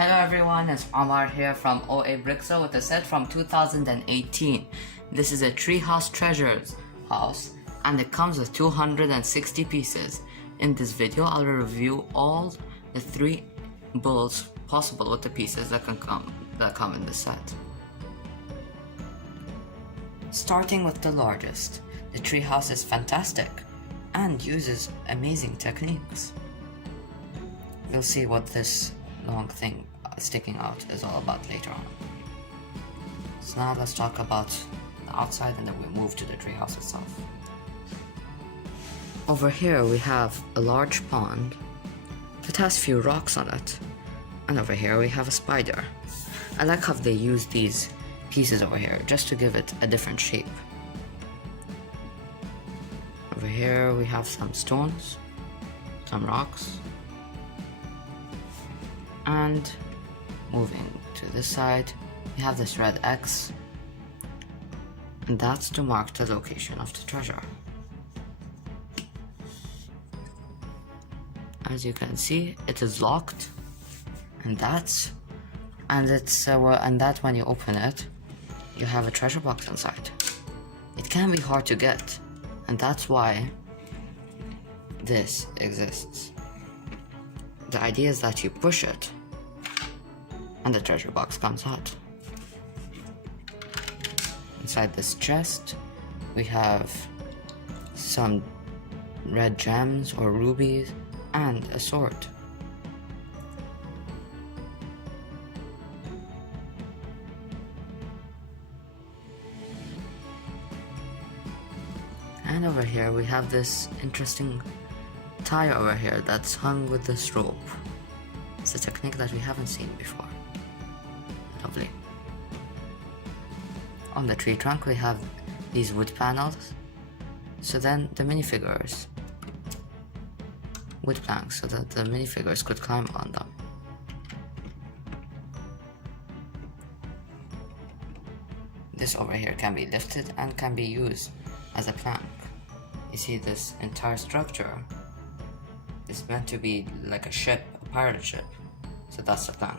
Hello everyone, it's Amar here from OA Brickso with a set from 2018. This is a Treehouse Treasures house and it comes with 260 pieces. In this video, I'll review all the 3 builds possible with the pieces that come in this set. Starting with the largest, the treehouse is fantastic and uses amazing techniques. You'll see what this long thing sticking out is all about later on. So now let's talk about the outside and then we move to the treehouse itself. Over here we have a large pond that has few rocks on it, and over here we have a spider. I like how they use these pieces over here just to give it a different shape. Over here we have some stones, some rocks, and moving to this side we have this red X, and that's to mark the location of the treasure. As you can see, it is locked, and that when you open it, you have a treasure box inside. It can be hard to get, and that's why this exists. The idea is that you push it, and the treasure box comes out. Inside this chest, we have some red gems or rubies and a sword. And over here we have this interesting tie over here that's hung with this rope. It's a technique that we haven't seen before. Lovely. On the tree trunk we have these wood panels, so then the minifigures, wood planks, so that the minifigures could climb on them. This over here can be lifted and can be used as a plank. You see, this entire structure is meant to be like a ship, a pirate ship, so that's the plank.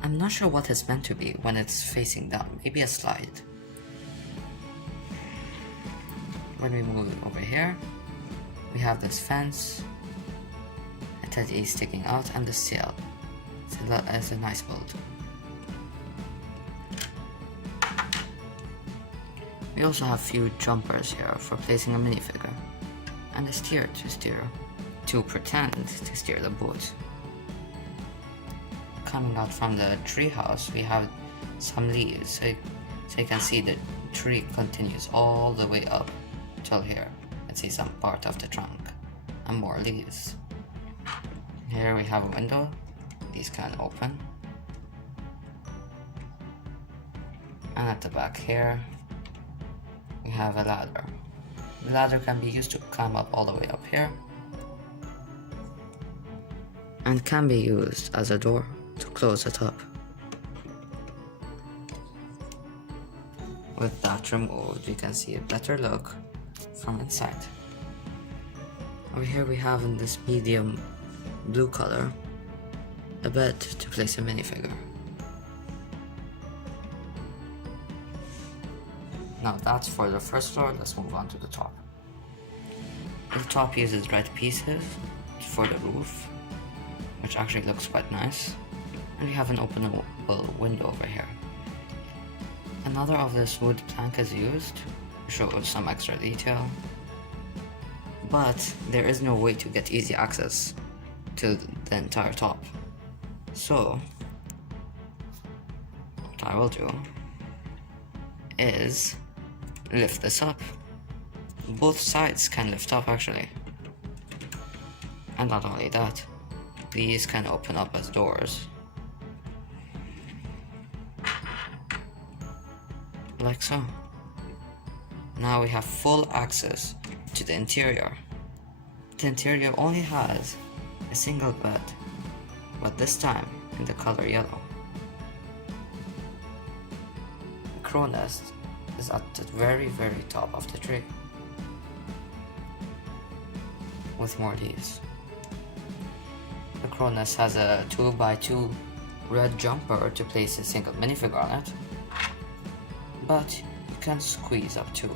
I'm not sure what it's meant to be when it's facing down, maybe a slide. When we move over here, we have this fence, a teddy sticking out, and the sail. So that is a nice build. We also have few jumpers here for placing a minifigure, and a steer to pretend to steer the boat. Coming out from the treehouse, we have some leaves, so you can see the tree continues all the way up till here. Let's see some part of the trunk and more leaves. Here we have a window, these can open, and at the back here we have a ladder. The ladder can be used to climb up all the way up here, and can be used as a door to close it up. With that removed, you can see a better look from inside. Over here we have, in this medium blue color, a bed to place a minifigure. Now that's for the first floor. Let's move on to the top. The top uses red pieces for the roof, which actually looks quite nice, and we have an openable window over here. Another of this wood plank is used to show some extra detail, but there is no way to get easy access to the entire top. So what I will do is lift this up. Both sides can lift up actually, and not only that, these can open up as doors, like so. Now we have full access to the interior. The interior only has a single bed, but this time in the color yellow. The crow nest is at the very top of the tree, with more leaves. The Cronus has a 2x2 red jumper to place a single minifigure on it, but you can squeeze up two.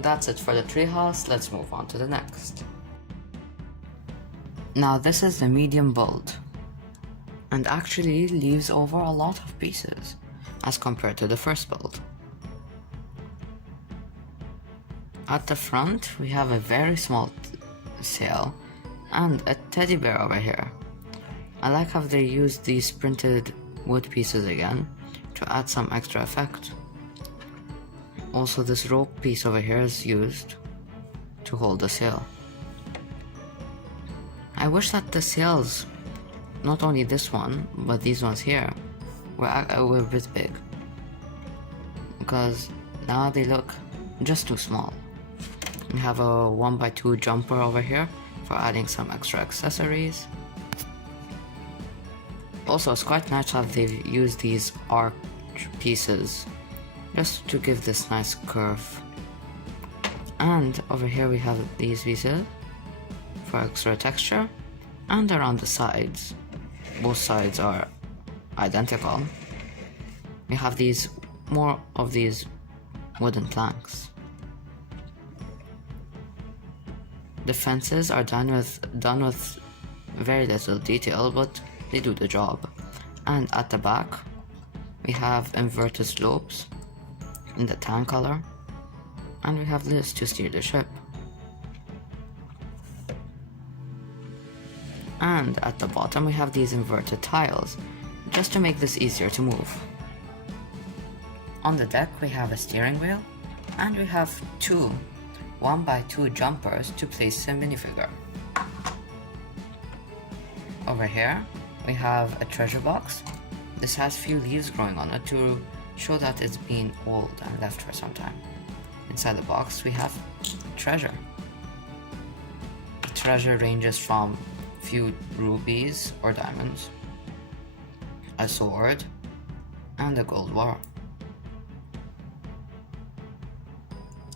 That's it for the treehouse, let's move on to the next. Now this is the medium build, and actually leaves over a lot of pieces as compared to the first build. At the front we have a very small sail and a teddy bear over here. I like how they used these printed wood pieces again to add some extra effect. Also, this rope piece over here is used to hold the sail. I wish that the sails, not only this one, but these ones here, were a bit big, because now they look just too small. We have a 1x2 jumper over here for adding some extra accessories. Also, it's quite nice how they've used these arch pieces just to give this nice curve. And over here we have these pieces for extra texture, and around the sides, both sides are identical. We have these more of these wooden planks. The fences are done with very little detail, but they do the job. And at the back we have inverted slopes in the tan color, and we have this to steer the ship. And at the bottom we have these inverted tiles, just to make this easier to move. On the deck we have a steering wheel, and we have two 1x2 jumpers to place a minifigure. Over here we have a treasure box. This has few leaves growing on it to show that it's been old and left for some time. Inside the box we have treasure. The treasure ranges from few rubies or diamonds, a sword, and a gold bar.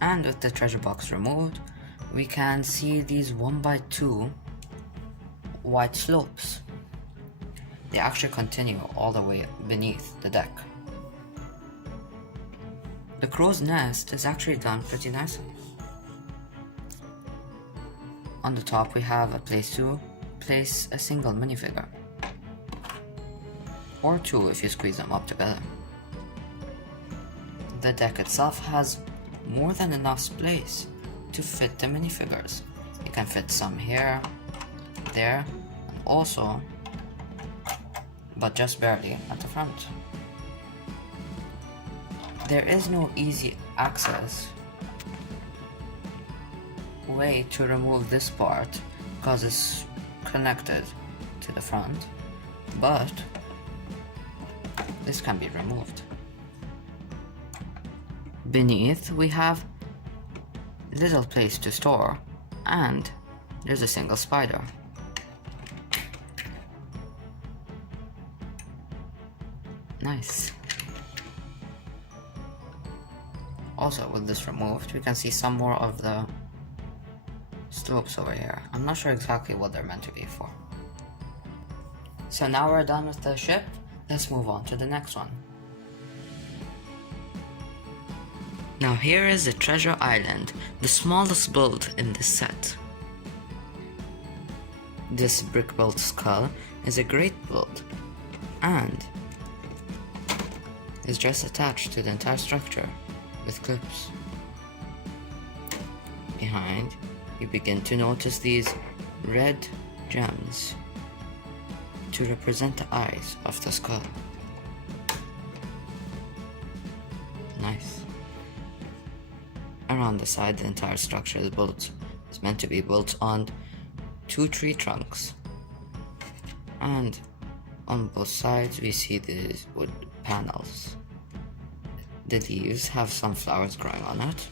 And with the treasure box removed, we can see these 1x2 white slopes. They actually continue all the way beneath the deck. The crow's nest is actually done pretty nicely. On the top we have a place to place a single minifigure, or two if you squeeze them up together. The deck itself has more than enough space to fit the minifigures. You can fit some here, there, and also, but just barely, at the front. There is no easy access way to remove this part because it's connected to the front, but this can be removed. Beneath we have little place to store, and there's a single spider. Nice. Also, with this removed, we can see some more of the slopes over here. I'm not sure exactly what they're meant to be for. So now we're done with the ship, let's move on to the next one. Now here is the Treasure Island, the smallest build in this set. This brick-built skull is a great build, and is just attached to the entire structure with clips. Behind, you begin to notice these red gems to represent the eyes of the skull. Nice. Around the side, the entire structure is meant to be built on two tree trunks, and on both sides we see these wood panels. The leaves have some flowers growing on it,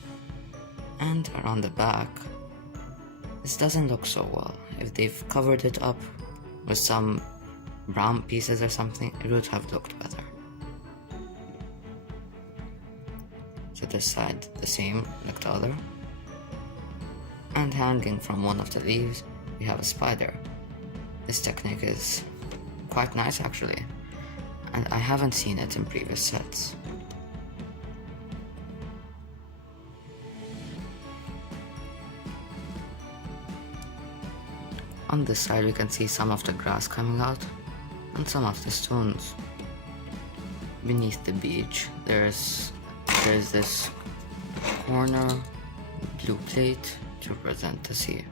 and around the back, this doesn't look so well. If they've covered it up with some brown pieces or something, it would have looked better. To this side, the same like the other. And hanging from one of the leaves, we have a spider. This technique is quite nice actually, and I haven't seen it in previous sets. On this side we can see some of the grass coming out and some of the stones. Beneath the beach there's this corner blue plate to represent the sea.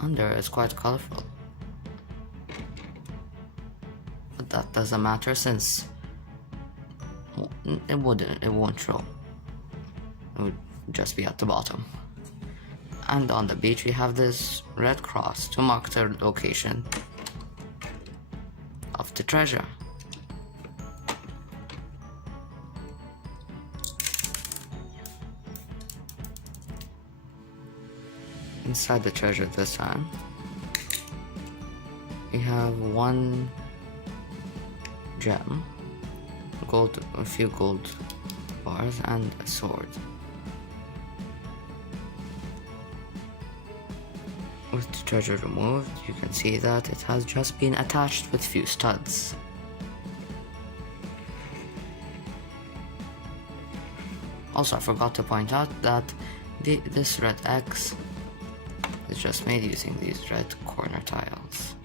Under is quite colorful, but that doesn't matter since it won't show. It would just be at the bottom. And on the beach we have this red cross to mark the location of the treasure. Inside the treasure this time, we have one gem, a few gold bars, and a sword. With the treasure removed, you can see that it has just been attached with few studs. Also, I forgot to point out that this red X is just made using these red corner tiles.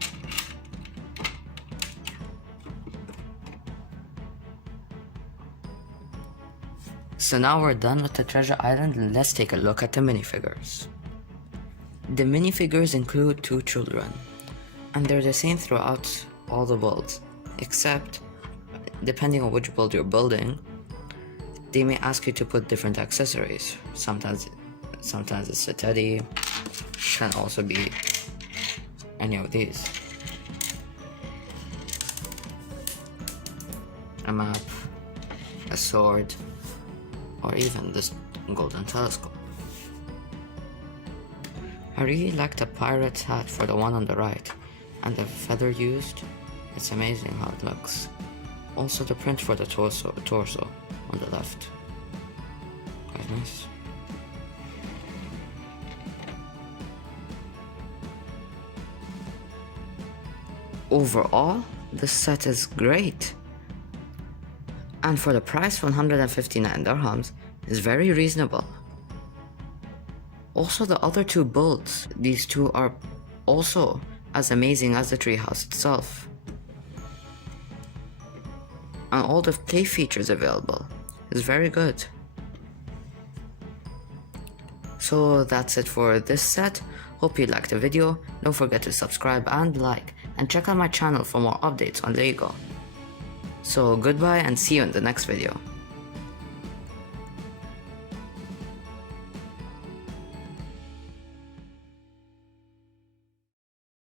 So now we're done with the treasure island, and let's take a look at the minifigures. The minifigures include 2 children, and they're the same throughout all the builds, except depending on which build you're building, they may ask you to put different accessories. Sometimes it's a teddy, can also be any of these. A map, a sword, or even this golden telescope. I really like the pirate's hat for the one on the right, and the feather used. It's amazing how it looks. Also the print for the torso on the left. Quite nice. Overall, this set is great. And for the price, 159 dirhams is very reasonable. Also, the other 2 builds, these 2 are also as amazing as the treehouse itself. And all the play features available is very good. So that's it for this set. Hope you liked the video. Don't forget to subscribe and like, and check out my channel for more updates on LEGO. So goodbye and see you in the next video.